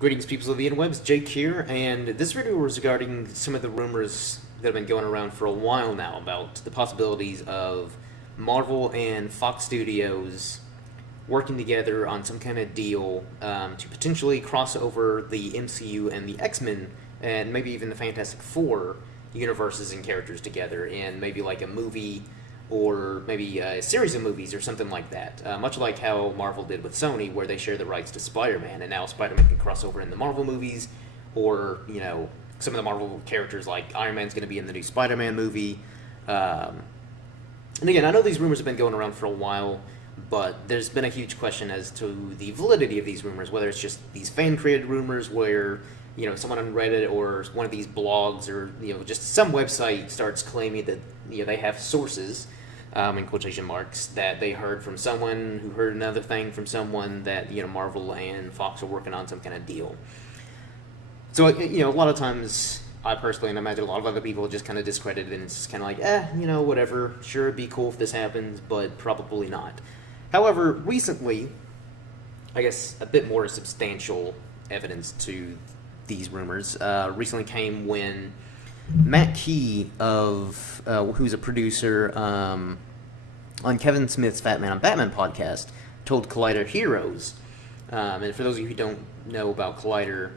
Greetings, people of the interwebs. Jake here, and this video was regarding some of the rumors that have been going around for a while now about the possibilities of Marvel and Fox Studios working together on some kind of deal to potentially cross over the MCU and the X-Men, and maybe even the Fantastic Four universes and characters together in maybe like a movie or maybe a series of movies or something like that. Much like how Marvel did with Sony, where they share the rights to Spider-Man, and now Spider-Man can cross over in the Marvel movies, or, you know, some of the Marvel characters like Iron Man's going to be in the new Spider-Man movie. And again, I know these rumors have been going around for a while, but there's been a huge question as to the validity of these rumors, whether it's just these fan-created rumors where, you know, someone on Reddit or one of these blogs or, you know, just some website starts claiming that, you know, they have sources, in quotation marks, that they heard from someone who heard another thing from someone that, you know, Marvel and Fox are working on some kind of deal. So, you know, a lot of times, I personally, and I imagine a lot of other people, just kind of discredit it, and it's just kind of like, you know, whatever, sure, it'd be cool if this happens, but probably not. However, recently, I guess a bit more substantial evidence to these rumors recently came when Matt Key of who's a producer on Kevin Smith's Fat Man on Batman podcast told Collider Heroes, and for those of you who don't know about Collider,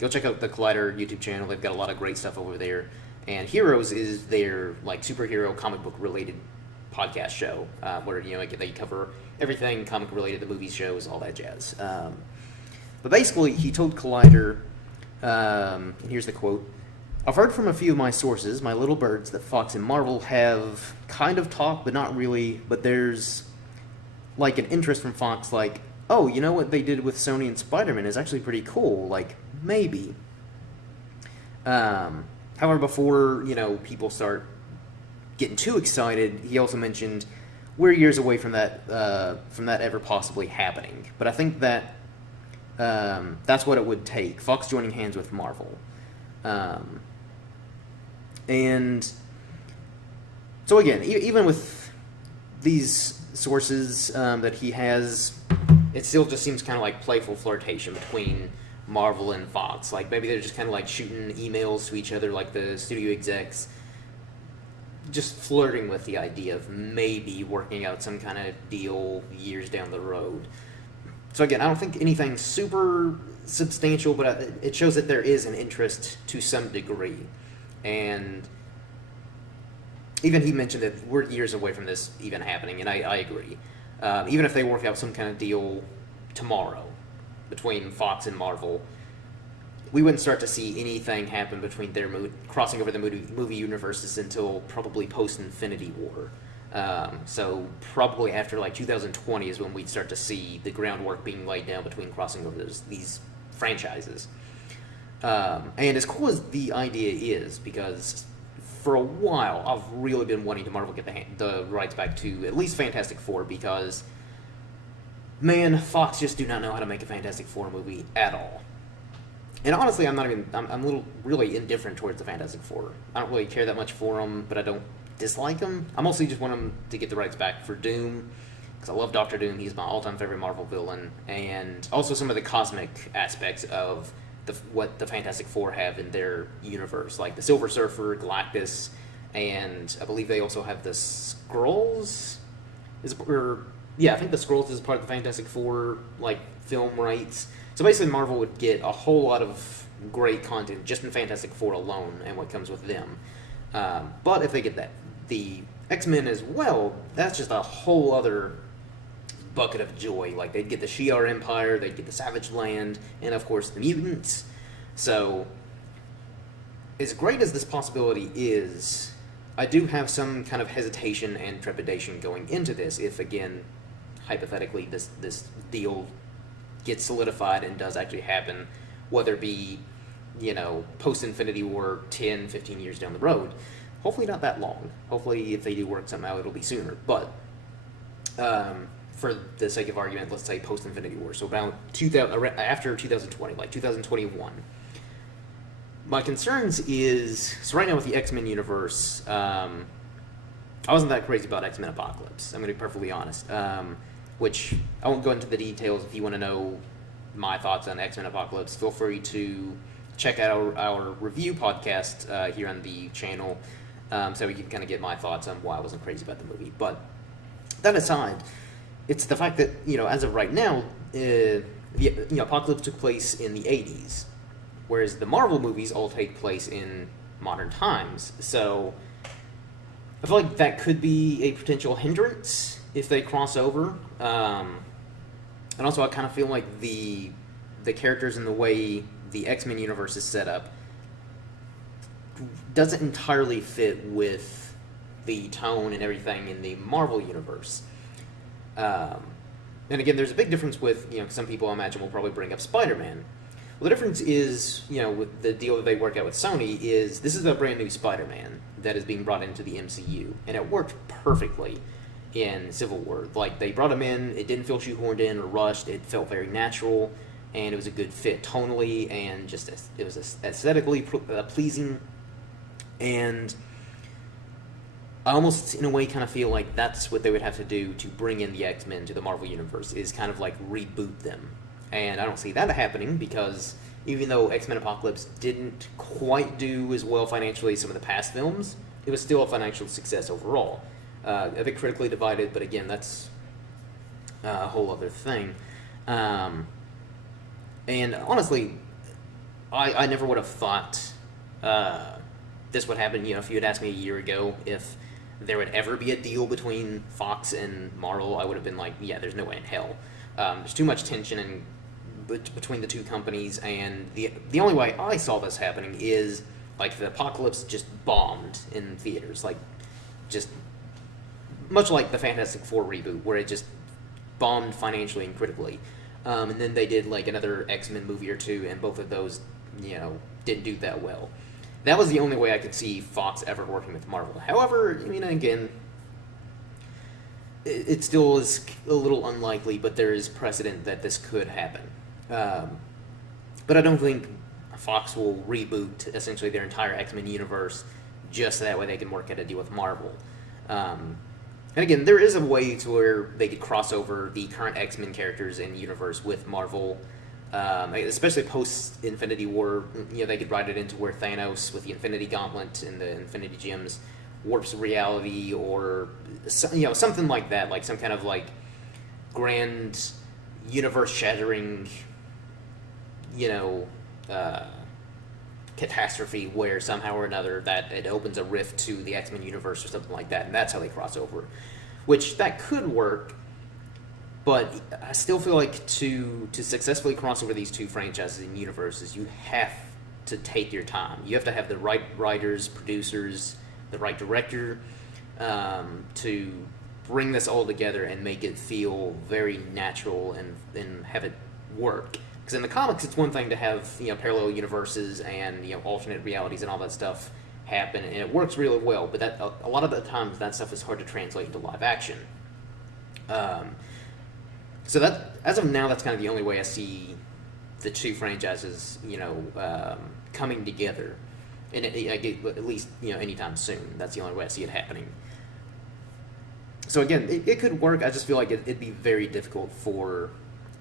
go check out the Collider YouTube channel. They've got a lot of great stuff over there, and Heroes is their like superhero comic book related podcast show where, you know, like, they cover everything comic related, the movies, shows, all that jazz. But basically, he told Collider, and here's the quote: "I've heard from a few of my sources, my little birds, that Fox and Marvel have kind of talked, but not really. But there's like an interest from Fox, like, oh, you know what they did with Sony and Spider-Man is actually pretty cool. Like, maybe." However, before, you know, people start getting too excited, he also mentioned we're years away from that ever possibly happening. But I think that that's what it would take: Fox joining hands with Marvel. And so again, even with these sources that he has, it still just seems kind of like playful flirtation between Marvel and Fox. Like, maybe they're just kind of like shooting emails to each other, like the studio execs, just flirting with the idea of maybe working out some kind of deal years down the road. So again, I don't think anything super substantial, but it shows that there is an interest to some degree. And even he mentioned that we're years away from this even happening, and I agree. Even if they work out some kind of deal tomorrow between Fox and Marvel, we wouldn't start to see anything happen between their crossing over the movie universes until probably post-Infinity War. So probably after like 2020 is when we'd start to see the groundwork being laid down between crossing over these franchises. And as cool as the idea is, because for a while I've really been wanting to Marvel get the rights back to at least Fantastic Four, because, man, Fox just do not know how to make a Fantastic Four movie at all. And honestly, I'm a little really indifferent towards the Fantastic Four. I don't really care that much for them, but I don't dislike them. I mostly just want them to get the rights back for Doom, because I love Doctor Doom. He's my all-time favorite Marvel villain, and also some of the cosmic aspects of what the Fantastic Four have in their universe, like the Silver Surfer, Galactus, and I believe they also have the Skrulls. I think the Skrulls is part of the Fantastic Four, like, film rights. So basically, Marvel would get a whole lot of great content just in Fantastic Four alone and what comes with them. But if they get the X-Men as well, that's just a whole other bucket of joy. Like, they'd get the Shi'ar Empire, they'd get the Savage Land, and of course the mutants. So, as great as this possibility is, I do have some kind of hesitation and trepidation going into this if, again, hypothetically, this deal gets solidified and does actually happen, whether it be, you know, post-Infinity War 10, 15 years down the road. Hopefully not that long. Hopefully, if they do work something out, it'll be sooner. But for the sake of argument, let's say post-Infinity War, so about after 2020, like 2021. My concerns is, so right now with the X-Men universe, I wasn't that crazy about X-Men Apocalypse. I'm going to be perfectly honest. Which I won't go into the details if you want to know my thoughts on X-Men Apocalypse, feel free to check out our review podcast here on the channel, so you can kind of get my thoughts on why I wasn't crazy about the movie. But that aside, it's the fact that, as of right now, the Apocalypse took place in the 80s, whereas the Marvel movies all take place in modern times. So I feel like that could be a potential hindrance if they cross over. And also, I kind of feel like the characters and the way the X-Men universe is set up doesn't entirely fit with the tone and everything in the Marvel universe. And again, there's a big difference with, some people I imagine will probably bring up Spider-Man. Well, the difference is, with the deal that they work out with Sony, is this is a brand new Spider-Man that is being brought into the MCU, and it worked perfectly in Civil War. Like, they brought him in, it didn't feel shoehorned in or rushed, it felt very natural, and it was a good fit tonally, and just, it was aesthetically pleasing, and I almost, in a way, kind of feel like that's what they would have to do to bring in the X-Men to the Marvel Universe, is kind of like reboot them. And I don't see that happening, because even though X-Men Apocalypse didn't quite do as well financially as some of the past films, it was still a financial success overall. A bit critically divided, but again, that's a whole other thing. And honestly, I never would have thought this would happen. If you had asked me a year ago if there would ever be a deal between Fox and Marvel, I would have been like, yeah, there's no way in hell. There's too much tension between the two companies, and the only way I saw this happening is like the Apocalypse just bombed in theaters, like just much like the Fantastic Four reboot, where it just bombed financially and critically. And then they did like another X-Men movie or two, and both of those, didn't do that well. That was the only way I could see Fox ever working with Marvel. However, again, it still is a little unlikely, but there is precedent that this could happen. But I don't think Fox will reboot essentially their entire X-Men universe just so that way they can work out a deal with Marvel. And again, there is a way to where they could cross over the current X-Men characters in the universe with Marvel, especially post-Infinity War. They could write it into where Thanos, with the Infinity Gauntlet and the Infinity Gems, warps reality, or something like that, like some kind of like grand universe-shattering, catastrophe where somehow or another that it opens a rift to the X-Men universe or something like that, and that's how they cross over. Which, that could work, but I still feel like to successfully cross over these two franchises and universes, you have to take your time. You have to have the right writers, producers, the right director, to bring this all together and make it feel very natural and have it work. Because in the comics, it's one thing to have parallel universes and alternate realities and all that stuff happen, and it works really well. But that a lot of the times that stuff is hard to translate into live action. So that, as of now, that's kind of the only way I see the two franchises coming together, and at least anytime soon. That's the only way I see it happening. So again, it could work. I just feel like it'd be very difficult for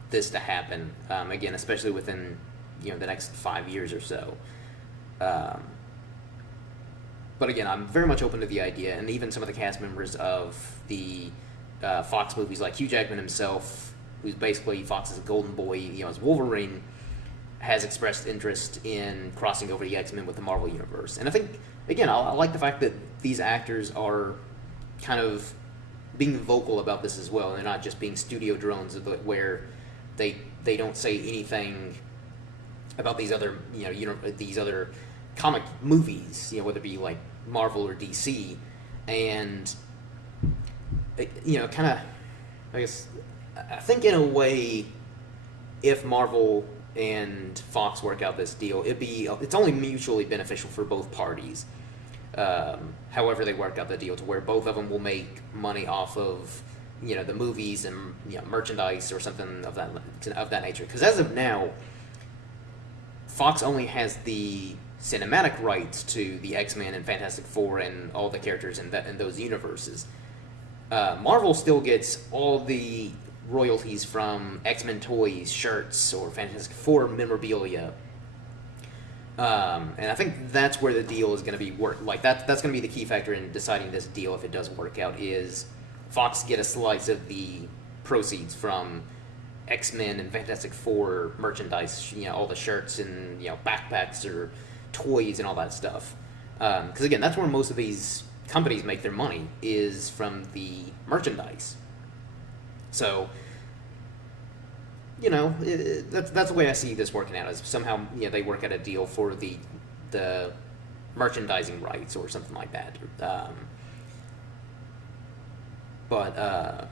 this to happen, again, especially within the next 5 years or so. But again, I'm very much open to the idea, and even some of the cast members of the Fox movies, like Hugh Jackman himself, who's basically Fox's golden boy, as Wolverine, has expressed interest in crossing over the X-Men with the Marvel Universe. And I think, again, I like the fact that these actors are kind of being vocal about this as well, and they're not just being studio drones where they don't say anything about these other these other comic movies, whether it be like Marvel or DC, and kind of, I guess, I think in a way, if Marvel and Fox work out this deal, it's only mutually beneficial for both parties. However they work out the deal, to where both of them will make money off of the movies and merchandise or something of that nature. Because as of now, Fox only has the cinematic rights to the X-Men and Fantastic Four and all the characters in those universes. Marvel still gets all the royalties from X-Men toys, shirts, or Fantastic Four memorabilia. And I think that's where the deal is going to be that's going to be the key factor in deciding this deal if it doesn't work out. Is Fox get a slice of the proceeds from X-Men and Fantastic Four merchandise? All the shirts and backpacks or toys and all that stuff. Because again, that's where most of these companies make their money, is from the merchandise. So, that's the way I see this working out. Is somehow they work out a deal for the merchandising rights or something like that. But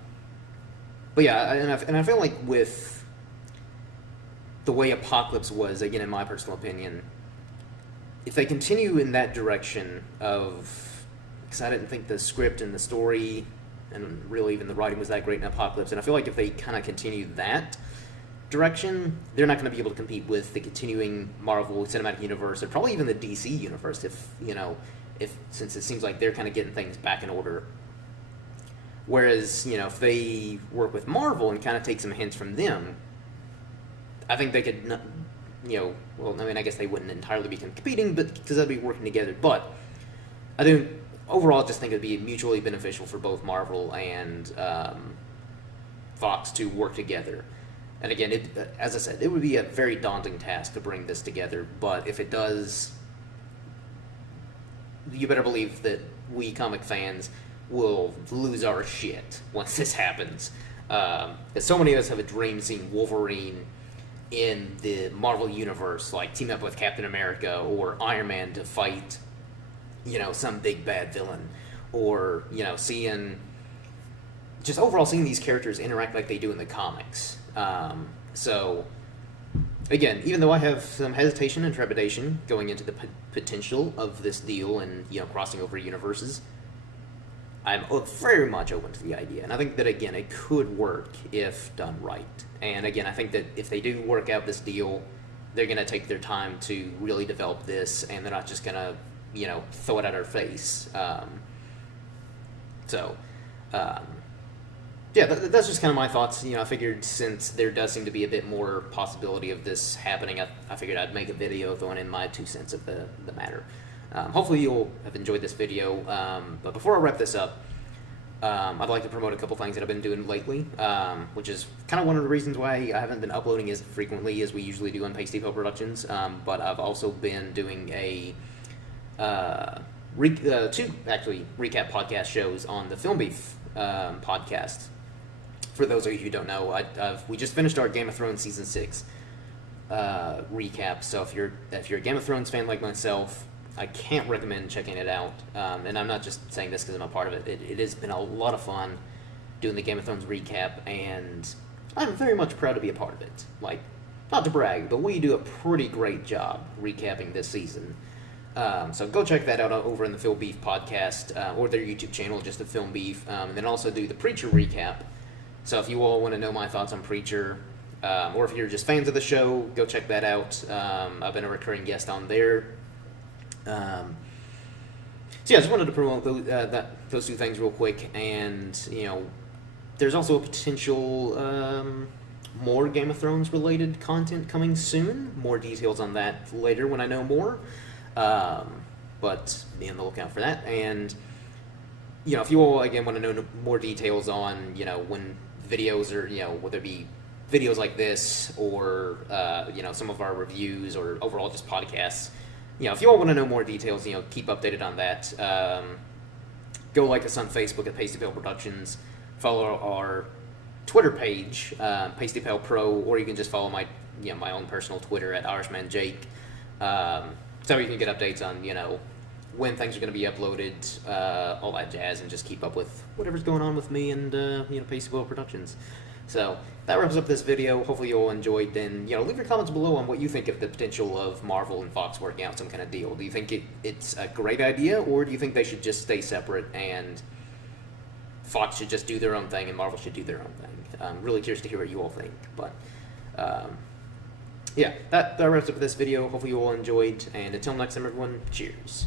yeah, and I feel like with the way Apocalypse was, again, in my personal opinion, if they continue in that direction of, because I didn't think the script and the story and really even the writing was that great in Apocalypse, and I feel like if they kind of continue that direction, they're not going to be able to compete with the continuing Marvel Cinematic Universe, or probably even the DC Universe, since it seems like they're kind of getting things back in order. Whereas, if they work with Marvel and kind of take some hints from them, I think they could, I guess they wouldn't entirely be competing, but because they'd be working together. But I think overall, I just think it'd be mutually beneficial for both Marvel and Fox to work together. And again, as I said, it would be a very daunting task to bring this together. But if it does, you better believe that we comic fans will lose our shit once this happens. So many of us have a dream seeing Wolverine in the Marvel Universe, like team up with Captain America or Iron Man to fight, some big bad villain, or seeing these characters interact like they do in the comics. So again, even though I have some hesitation and trepidation going into the potential of this deal and crossing over universes, I'm very much open to the idea, and I think that again it could work if done right. And again, I think that if they do work out this deal, they're going to take their time to really develop this, and they're not just going to throw it at our face. Yeah, that's just kind of my thoughts. I figured since there does seem to be a bit more possibility of this happening, I figured I'd make a video throwing in my 2 cents of the matter. Hopefully you'll have enjoyed this video, but before I wrap this up, I'd like to promote a couple things that I've been doing lately, which is kind of one of the reasons why I haven't been uploading as frequently as we usually do on Pasty Pill Productions, but I've also been doing two recap podcast shows on the Film Beef podcast. For those of you who don't know, we just finished our Game of Thrones Season 6 recap, so if you're a Game of Thrones fan like myself, I can't recommend checking it out, and I'm not just saying this because I'm a part of it. It has been a lot of fun doing the Game of Thrones recap, and I'm very much proud to be a part of it. Like, not to brag, but we do a pretty great job recapping this season. So go check that out over in the Film Beef podcast, or their YouTube channel, just the Film Beef, and then also do the Preacher recap. So if you all want to know my thoughts on Preacher, or if you're just fans of the show, go check that out. I've been a recurring guest on there. So yeah, I just wanted to promote those two things real quick, and there's also a potential more Game of Thrones related content coming soon. More details on that later when I know more, but be on the lookout for that. And if you all again want to know more details on when videos are whether it be videos like this or some of our reviews or overall just podcasts. If you all want to know more details, keep updated on that. Go like us on Facebook at Pasty Pale Productions. Follow our Twitter page, Pasty Pale Pro, or you can just follow my own personal Twitter at Irishman Jake. So you can get updates on when things are going to be uploaded, all that jazz, and just keep up with whatever's going on with me and Pasty Pale Productions. So that wraps up this video. Hopefully you all enjoyed, and leave your comments below on what you think of the potential of Marvel and Fox working out some kind of deal. Do you think it's a great idea, or do you think they should just stay separate and Fox should just do their own thing and Marvel should do their own thing? I'm really curious to hear what you all think. But yeah, that wraps up this video. Hopefully you all enjoyed, and until next time, everyone, cheers.